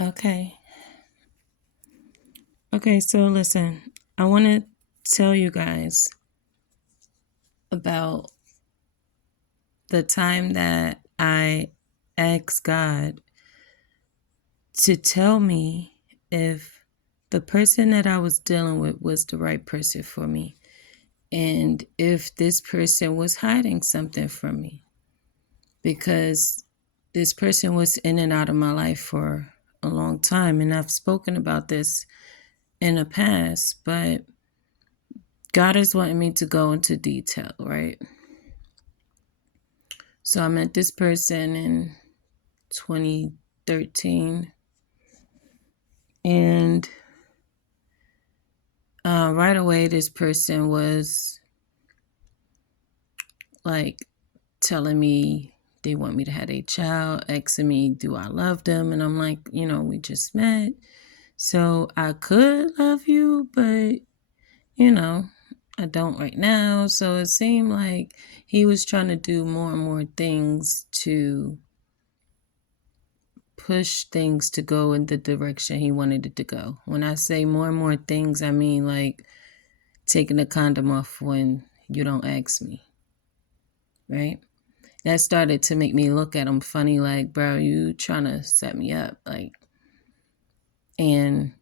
Okay. Okay, so listen, I want to tell you guys about the time that I asked God to tell me if the person that I was dealing with was the right person for me, and if this person was hiding something from me, because this person was in and out of my life for a long time, and I've spoken about this in the past, but God is wanting me to go into detail, right? So I met this person in 2013, and right away this person was like telling me they want me to have a child, asking me, do I love them? And I'm like, we just met, so I could love you, but, I don't right now. So it seemed like he was trying to do more and more things to push things to go in the direction he wanted it to go. When I say more and more things, I mean like taking the condom off when you don't ask me, right? That started to make me look at him funny, like, bro, you trying to set me up, like. And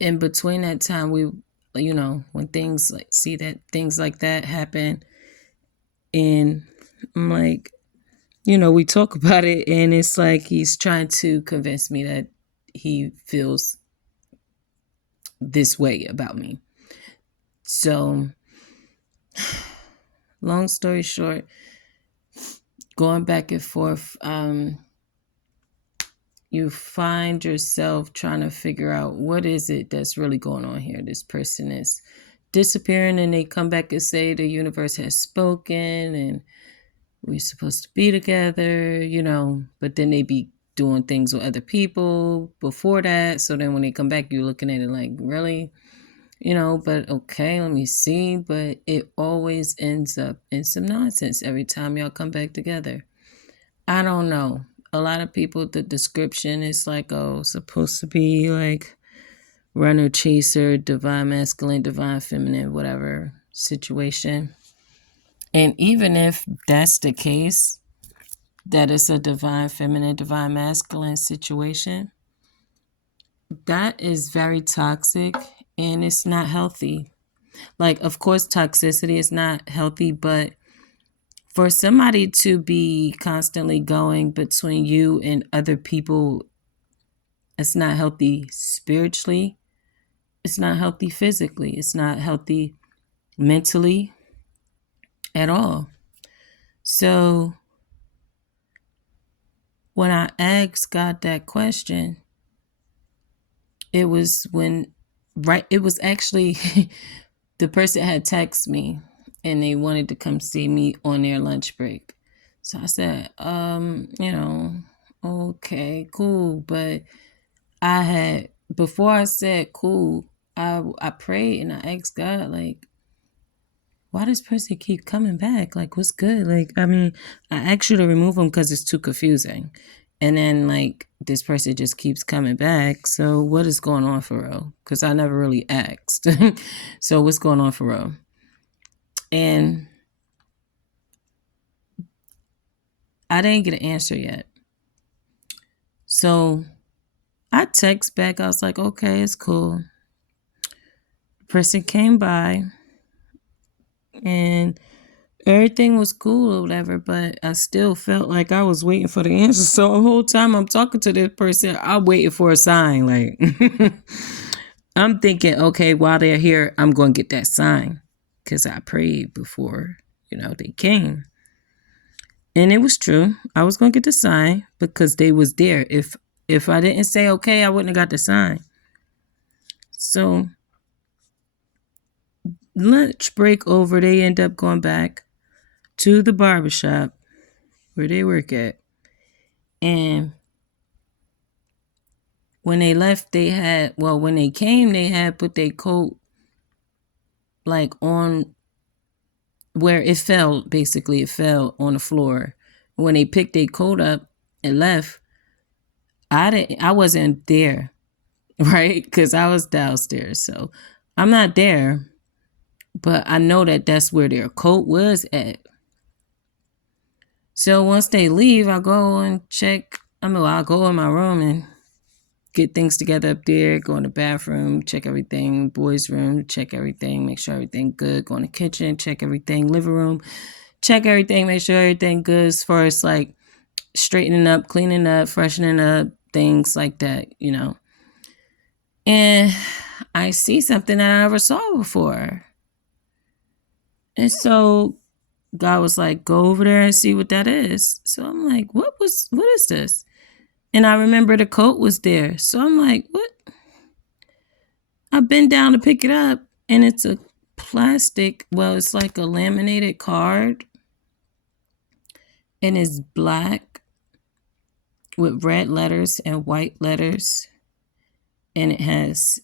in between that time, we, when things like, see that things like that happen, and I'm like, we talk about it, and it's like he's trying to convince me that he feels this way about me. So, long story short, going back and forth, you find yourself trying to figure out what is it that's really going on here. This person is disappearing, and they come back and say the universe has spoken and we're supposed to be together, but then they be doing things with other people before that. So then when they come back, you're looking at it like, really? But okay, let me see. But it always ends up in some nonsense every time y'all come back together. I don't know. A lot of people, the description is like, oh, supposed to be like runner, chaser, divine masculine, divine feminine, whatever situation. And even if that's the case, that it's a divine feminine, divine masculine situation, that is very toxic and it's not healthy. Like, of course, toxicity is not healthy, but for somebody to be constantly going between you and other people, it's not healthy spiritually. It's not healthy physically. It's not healthy mentally at all. So when I asked God that question, it was it was actually the person had texted me and they wanted to come see me on their lunch break. So I said, okay, cool. But before I said cool, I prayed and I asked God, like, why does person keep coming back? Like, what's good? Like, I mean, I asked you to remove them because it's too confusing. And then, like, this person just keeps coming back. So what is going on for real? Because I never really asked. So what's going on for real? And I didn't get an answer yet. So I text back. I was like, okay, it's cool. The person came by and everything was cool or whatever, but I still felt like I was waiting for the answer. So the whole time I'm talking to this person, I'm waiting for a sign. Like, I'm thinking, okay, while they're here, I'm going to get that sign because I prayed before, they came. And it was true. I was going to get the sign because they was there. If I didn't say okay, I wouldn't have got the sign. So lunch break over, they end up going back to the barbershop where they work at. And when they left, when they came, they had put their coat like on where it fell. Basically, it fell on the floor. When they picked their coat up and left, I wasn't there, right? Because I was downstairs. So I'm not there, but I know that that's where their coat was at. So once they leave, I go and check. I'll go in my room and get things together up there, go in the bathroom, check everything, boys' room, check everything, make sure everything good, go in the kitchen, check everything, living room, check everything, make sure everything good as far as like straightening up, cleaning up, freshening up, things like that, you know. And I see something that I never saw before. And so God was like, go over there and see what that is. So I'm like, what is this? And I remember the coat was there. So I'm like, what? I bent down to pick it up, and it's a plastic, it's like a laminated card, and it's black with red letters and white letters, and it has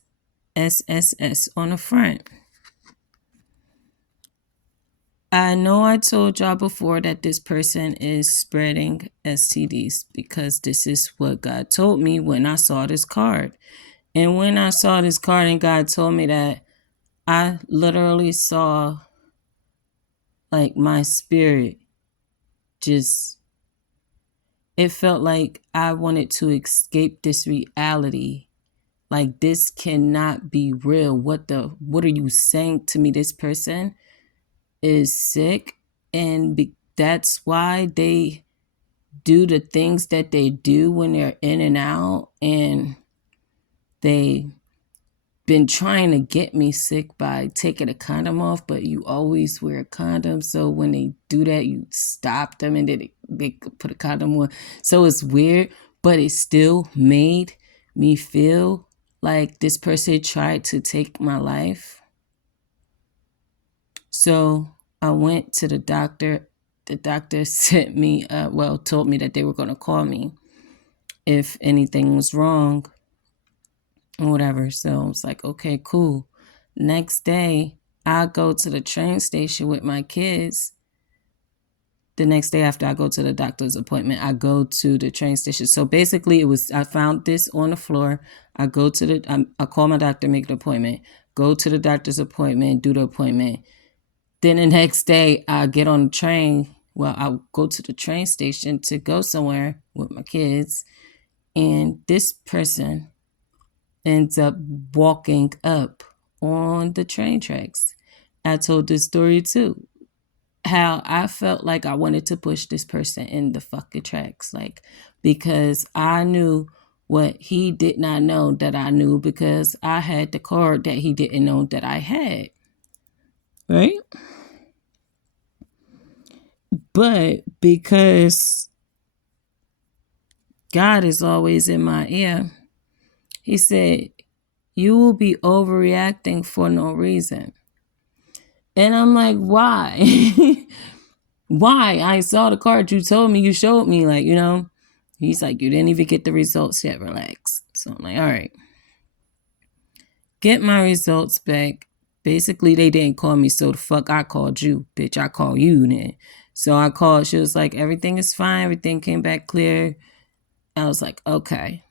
SSS on the front. I know I told y'all before that this person is spreading STDs because this is what God told me when I saw this card. And when I saw this card and God told me that, I literally saw like my spirit just, it felt like I wanted to escape this reality. Like, this cannot be real. What are you saying to me? This person is sick, and that's why they do the things that they do when they're in and out, and they been trying to get me sick by taking a condom off, but you always wear a condom. So when they do that, you stop them and then they put a condom on. So it's weird, but it still made me feel like this person tried to take my life. So I went to the doctor. The doctor sent me, told me that they were going to call me if anything was wrong or whatever. So I was like, okay, cool. Next day, I go to the train station with my kids. The next day after I go to the doctor's appointment, I go to the train station. So basically, I found this on the floor. I go to I call my doctor, make an appointment, go to the doctor's appointment, do the appointment. Then the next day, I get on the train. Well, I go to the train station to go somewhere with my kids. And this person ends up walking up on the train tracks. I told this story too. How I felt like I wanted to push this person in the fucking tracks. Like, because I knew what he did not know that I knew, because I had the card that he didn't know that I had. Right? But because God is always in my ear, he said, you will be overreacting for no reason. And I'm like, why? Why? I saw the card you told me, you showed me, like, you know. He's like, you didn't even get the results yet, relax. So I'm like, all right. Get my results back. Basically, they didn't call me, so the fuck I called you, bitch. I called you then. So I called. She was like, everything is fine. Everything came back clear. I was like, okay.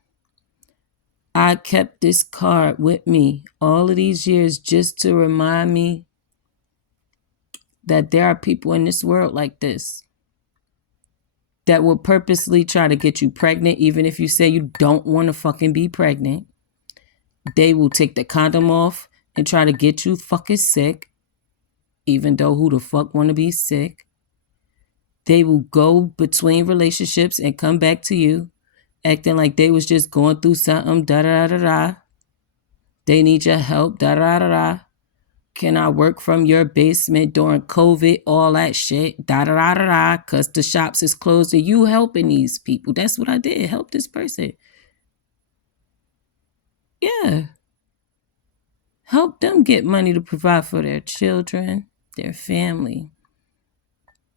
I kept this card with me all of these years just to remind me that there are people in this world like this that will purposely try to get you pregnant, even if you say you don't want to fucking be pregnant. They will take the condom off and try to get you fucking sick, even though who the fuck want to be sick. They will go between relationships and come back to you, acting like they was just going through something, da-da-da-da-da. They need your help, da-da-da-da-da. Can I work from your basement during COVID? All that shit, da-da-da-da-da, because the shops is closed. Are you helping these people? That's what I did, help this person. Yeah. Help them get money to provide for their children, their family.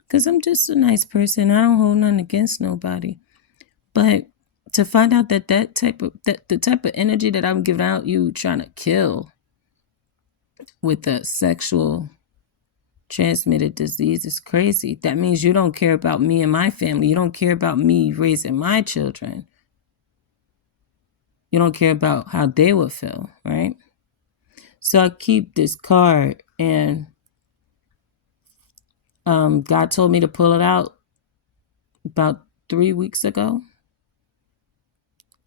Because I'm just a nice person. I don't hold nothing against nobody. But to find out that the type of energy that I'm giving out, you trying to kill with a sexual transmitted disease is crazy. That means you don't care about me and my family. You don't care about me raising my children. You don't care about how they would feel, right? So I keep this card, and God told me to pull it out about 3 weeks ago.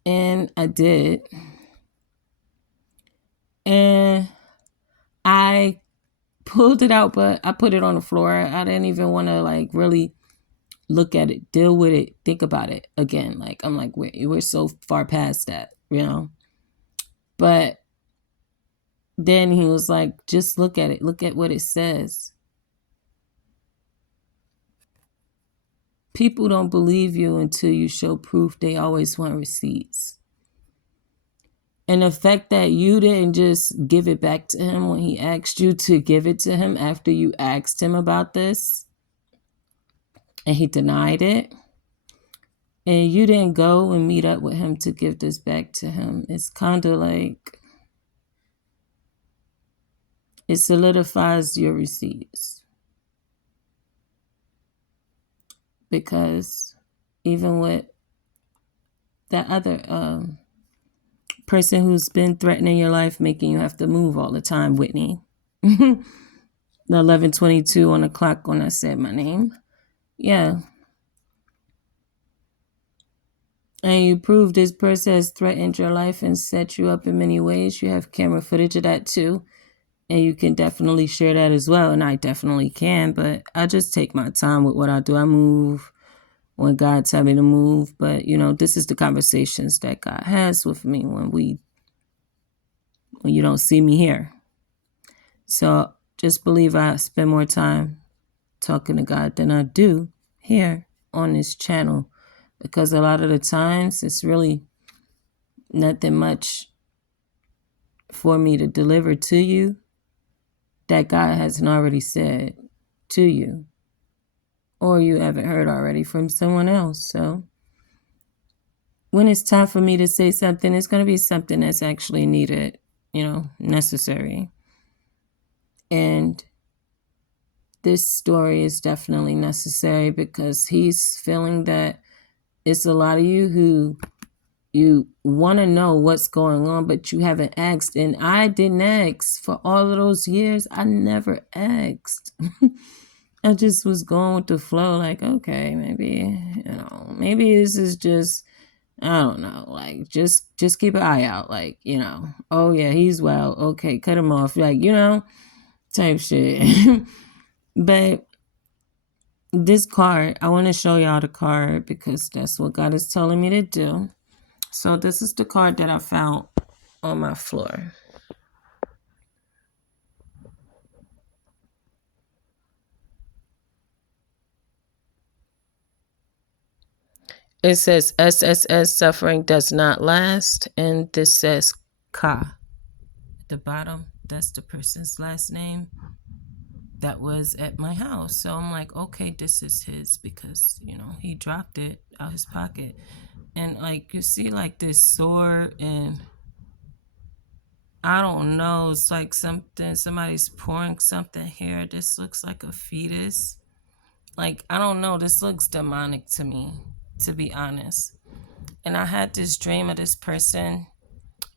And I did. And I pulled it out, but I put it on the floor. I didn't even want to like really look at it, deal with it, think about it again. Like, I'm like, we're so far past that, you know? But then he was like, just look at it. Look at what it says. People don't believe you until you show proof. They always want receipts. And the fact that you didn't just give it back to him when he asked you to give it to him after you asked him about this, and he denied it, and you didn't go and meet up with him to give this back to him, it's kind of like it solidifies your receipts. Because even with that other person who's been threatening your life, making you have to move all the time, Whitney, the 11:22 on the clock when I said my name, yeah. And you prove this person has threatened your life and set you up in many ways. You have camera footage of that too. And you can definitely share that as well. And I definitely can, but I just take my time with what I do. I move when God tells me to move. But, you know, this is the conversations that God has with me when you don't see me here. So just believe I spend more time talking to God than I do here on this channel. Because a lot of the times it's really nothing much for me to deliver to you that God hasn't already said to you, or you haven't heard already from someone else. So when it's time for me to say something, it's going to be something that's actually needed, you know, necessary. And this story is definitely necessary because he's feeling that it's a lot of you who you want to know what's going on, but you haven't asked. And I didn't ask for all of those years. I never asked. I just was going with the flow. Like, okay, maybe, you know, maybe this is just, I don't know, like, just keep an eye out. Like, you know, oh yeah, he's wild. Okay, cut him off. Like, you know, type shit. But this card, I want to show y'all the card because that's what God is telling me to do. So this is the card that I found on my floor. It says SSS, suffering does not last. And this says Ka. At the bottom, that's the person's last name that was at my house. So I'm like, okay, this is his because, you know, he dropped it out his pocket. And like, you see like this sword, and I don't know, it's like somebody's pouring something here. This looks like a fetus. Like, I don't know, this looks demonic to me, to be honest. And I had this dream of this person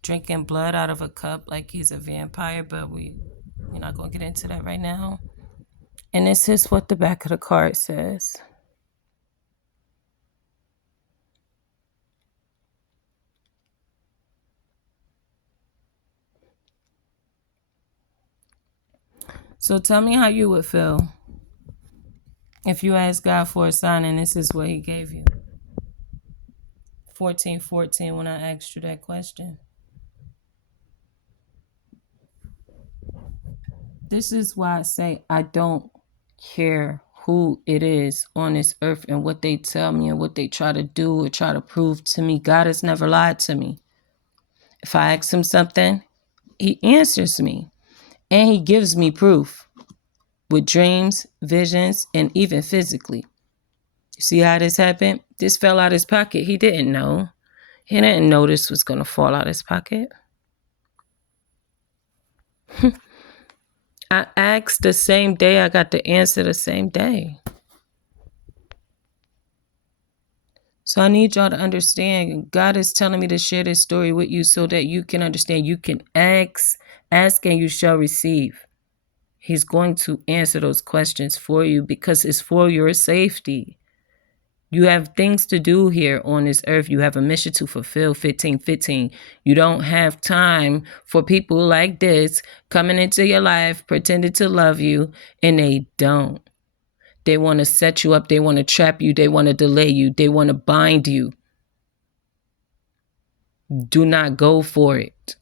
drinking blood out of a cup like he's a vampire, but we're not going to get into that right now. And this is what the back of the card says. So tell me how you would feel if you asked God for a sign and this is what he gave you. 14:14 when I asked you that question. This is why I say I don't care who it is on this earth and what they tell me and what they try to do or try to prove to me. God has never lied to me. If I ask him something, he answers me and he gives me proof with dreams, visions, and even physically. You see how this happened? This fell out his pocket. He didn't know. He didn't know this was going to fall out his pocket. I asked the same day. I got the answer the same day. So I need y'all to understand, God is telling me to share this story with you so that you can understand. You can ask and you shall receive. He's going to answer those questions for you because it's for your safety. You have things to do here on this earth. You have a mission to fulfill. 15:15. You don't have time for people like this coming into your life, pretending to love you, and they don't. They want to set you up. They want to trap you. They want to delay you. They want to bind you. Do not go for it.